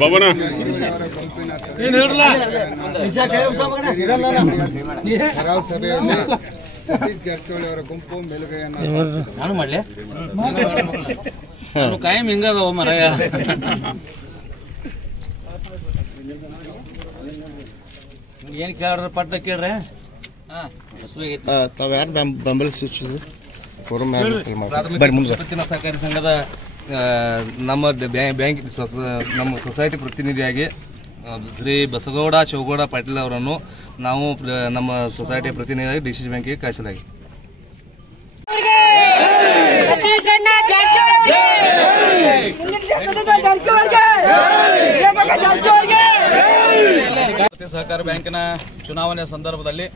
ಬಾಬನ ಖರಾಬ್ ಸಭೆಯಲ್ಲಿ ಸತೀಶ್ ಜಾರಕಿಹೊಳಿ ಅವರ ಗುಂಪು ಮೇಲುಗೈಯನ್ನು ನಾನು ಮಾಡ್ಲಿ ಕಾಯಂ ಹಿಂಗದ ಮರಯ್ಯ ಏನ್ ಕೇಳ್ರ ಪಟ್ಟ ಕೇಳ್ರೆ ತಾವ್ ಯಾರು ಬೆಂಬಲ ಸೂಚಿಸಿದ್ರು ಪತ್ತಿನ ಸಹಕಾರಿ ಸಂಘದ ನಮ್ಮ ಬ್ಯಾಂಕ್ ನಮ್ಮ ಸೊಸೈಟಿ ಪ್ರತಿನಿಧಿಯಾಗಿ ಶ್ರೀ ಬಸಗೌಡ ಶಿವಗೌಡ ಪಾಟೀಲ್ ಅವರನ್ನು ನಾವು ನಮ್ಮ ಸೊಸೈಟಿಯ ಪ್ರತಿನಿಧಿಯಾಗಿ ಡಿಸಿಸಿ ಬ್ಯಾಂಕಿಗೆ ಕಳಿಸಲಾಗಿದೆ. ಸಹಕಾರಿ ಬ್ಯಾಂಕಿನ ಚುನಾವಣೆ ಸಂದರ್ಭದಲ್ಲಿ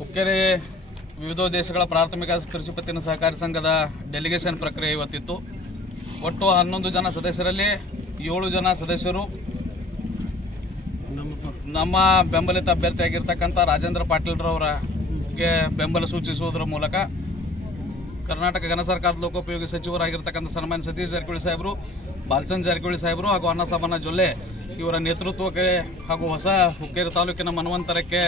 ಹುಕ್ಕೇರಿ ವಿವಿಧ ದೇಶಗಳ ಪ್ರಾಥಮಿಕ ಕೃಷಿ ಪತ್ತಿನ ಸಹಕಾರಿ ಸಂಘದ ಡೆಲಿಗೇಷನ್ ಪ್ರಕ್ರಿಯೆ ಇವತ್ತಿತ್ತು. ಒಟ್ಟು 11 ಜನ ಸದಸ್ಯರಲ್ಲಿ 7 ಜನ ಸದಸ್ಯರು ನಮ್ಮ ಬೆಂಬಲಿತ ಅಭ್ಯರ್ಥಿಯಾಗಿರ್ತಕ್ಕಂಥ ರಾಜೇಂದ್ರ ಪಾಟೀಲ್ರವರಿಗೆ ಬೆಂಬಲ ಸೂಚಿಸುವುದರ ಮೂಲಕ ಕರ್ನಾಟಕ ಘನ ಸರ್ಕಾರದ ಲೋಕೋಪಯೋಗಿ ಸಚಿವರಾಗಿರ್ತಕ್ಕಂಥ ಸನ್ಮಾನ್ಯ ಸತೀಶ್ ಜಾರಕಿಹೊಳಿ ಸಾಹೇಬರು, ಬಾಲಚಂದ್ರ ಜಾರಕಿಹೊಳಿ ಸಾಹೇಬರು ಹಾಗೂ ಅನ್ನಸಾಬಣ್ಣ ಜೊಲ್ಲೆ ಇವರ ನೇತೃತ್ವಕ್ಕೆ ಹಾಗೂ ಹೊಸ ಹುಕ್ಕೇರಿ ತಾಲೂಕಿನ ಮನ್ವಂತರಕ್ಕೆ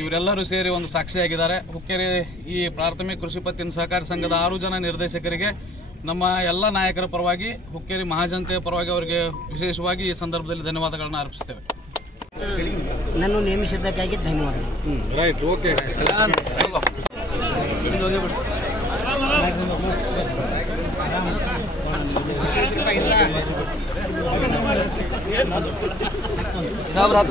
ಇವರೆಲ್ಲರೂ ಸೇರಿ ಒಂದು ಸಾಕ್ಷಿಯಾಗಿದ್ದಾರೆ. ಹುಕ್ಕೇರಿ ಈ ಪ್ರಾಥಮಿಕ ಕೃಷಿ ಪತ್ತಿನ ಸಹಕಾರಿ ಸಂಘದ 6 ಜನ ನಿರ್ದೇಶಕರಿಗೆ ನಮ್ಮ ಎಲ್ಲ ನಾಯಕರ ಪರವಾಗಿ, ಹುಕ್ಕೇರಿ ಮಹಾಜನತೆಯ ಪರವಾಗಿ ಅವರಿಗೆ ವಿಶೇಷವಾಗಿ ಈ ಸಂದರ್ಭದಲ್ಲಿ ಧನ್ಯವಾದಗಳನ್ನು ಅರ್ಪಿಸುತ್ತೇವೆ. ನಾನು ನೇಮಿಸಿದ್ದಕ್ಕಾಗಿ ಧನ್ಯವಾದಗಳು. Right, okay. ಗೌಡ್ರೆ